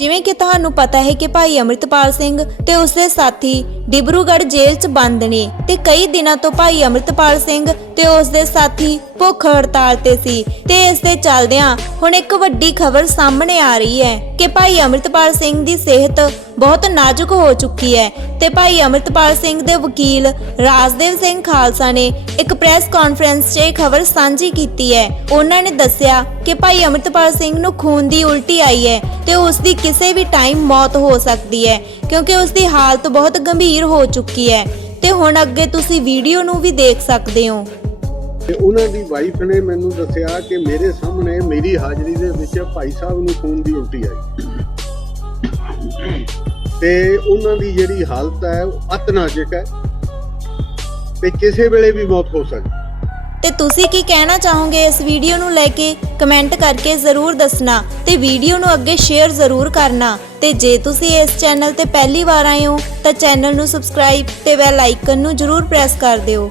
ਜਿਵੇਂ ਕਿ ਤੁਹਾਨੂੰ ਪਤਾ ਹੈ ਕਿ ਭਾਈ ਅਮਰਿਤਪਾਲ ਸਿੰਘ ਤੇ ਉਸਦੇ ਸਾਥੀ ਡਿਬਰੂਗੜ੍ਹ ਜੇਲ੍ਹ 'ਚ ਬੰਦ ਨੇ ਤੇ ਕਈ ਦਿਨਾਂ ਤੋਂ ਭਾਈ ਅਮਰਿਤਪਾਲ ਸਿੰਘ ਤੇ ਉਸਦੇ ਸਾਥੀ ਭੁੱਖ ਹੜਤਾਲ ਤੇ ਸੀ ਤੇ ਇਸ ਦੇ ਚੱਲਦਿਆਂ ਹੁਣ ਇੱਕ ਵੱਡੀ ਖਬਰ ਸਾਹਮਣੇ ਆ ਰਹੀ ਹੈ ਕਿ ਭਾਈ ਅਮਰਿਤਪਾਲ ਸਿੰਘ ਦੀ ਸਿਹਤ ਬਹੁਤ ਨਾਜ਼ੁਕ ਹੋ ਚੁੱਕੀ ਹੈ। ਤੇ ਭਾਈ ਅਮਰਿਤਪਾਲ ਸਿੰਘ ਦੇ ਵਕੀਲ ਰਾਜਦੇਵ ਸਿੰਘ ਖਾਲਸਾ ਨੇ ਇੱਕ ਪ੍ਰੈਸ ਕਾਨਫਰੰਸ 'ਚ ਇਹ ਖਬਰ ਸਾਂਝੀ ਕੀਤੀ ਹੈ। ਉਹਨਾਂ ਨੇ ਦੱਸਿਆ ਕਿ ਭਾਈ ਅਮਰਿਤਪਾਲ ਸਿੰਘ ਨੂੰ ਖੂਨ ਦੀ ਉਲਟੀ ਆਈ ਹੈ ਤੇ ਉਸ ਦੀ ਕਿਸੇ ਵੀ ਟਾਈਮ ਮੌਤ ਹੋ ਸਕਦੀ ਹੈ, ਕਿਉਂਕਿ ਉਸ ਦੀ ਹਾਲਤ ਬਹੁਤ ਗੰਭੀਰ ਹੋ ਚੁੱਕੀ ਹੈ। ਤੇ ਹੁਣ ਅੱਗੇ ਤੁਸੀਂ ਵੀਡੀਓ ਨੂੰ ਵੀ ਦੇਖ ਸਕਦੇ ਹੋ। ਤੇ ਉਹਨਾਂ ਦੀ ਵਾਈਫ ਨੇ ਮੈਨੂੰ ਦੱਸਿਆ ਕਿ ਮੇਰੇ ਸਾਹਮਣੇ ਮੇਰੀ ਹਾਜ਼ਰੀ ਦੇ ਵਿੱਚ ਭਾਈ ਸਾਹਿਬ ਨੂੰ ਖੂਨ ਦੀ ਉਲਟੀ ਆਈ। ਤੇ ਉਹਨਾਂ ਦੀ ਜਿਹੜੀ ਹਾਲਤ ਹੈ ਉਹ ਅਤ ਹੈ ਤੇ ਕਿਸੇ ਵੇਲੇ ਵੀ ਮੌਤ ਹੋ ਸਕਦੀ ਤੇ ਤੁਸੀਂ ਕੀ ਕਹਿਣਾ ਚਾਹੋਗੇ ਇਸ ਵੀਡੀਓ ਨੂੰ ਲੈ ਕੇ? ਕਮੈਂਟ ਕਰਕੇ ਜ਼ਰੂਰ ਦੱਸਣਾ ਤੇ ਵੀਡੀਓ ਨੂੰ ਅੱਗੇ ਸ਼ੇਅਰ ਜ਼ਰੂਰ ਕਰਨਾ। ਤੇ ਜੇ ਤੁਸੀਂ ਇਸ ਚੈਨਲ ਤੇ ਪਹਿਲੀ ਵਾਰ ਆਏ ਹੋ, ਤਾਂ ਚੈਨਲ ਨੂੰ ਸਬਸਕ੍ਰਾਈਬ ਤੇ ਬੈਲ ਆਈਕਨ ਨੂੰ ਜ਼ਰੂਰ ਪ੍ਰੈਸ ਕਰ ਦਿਓ।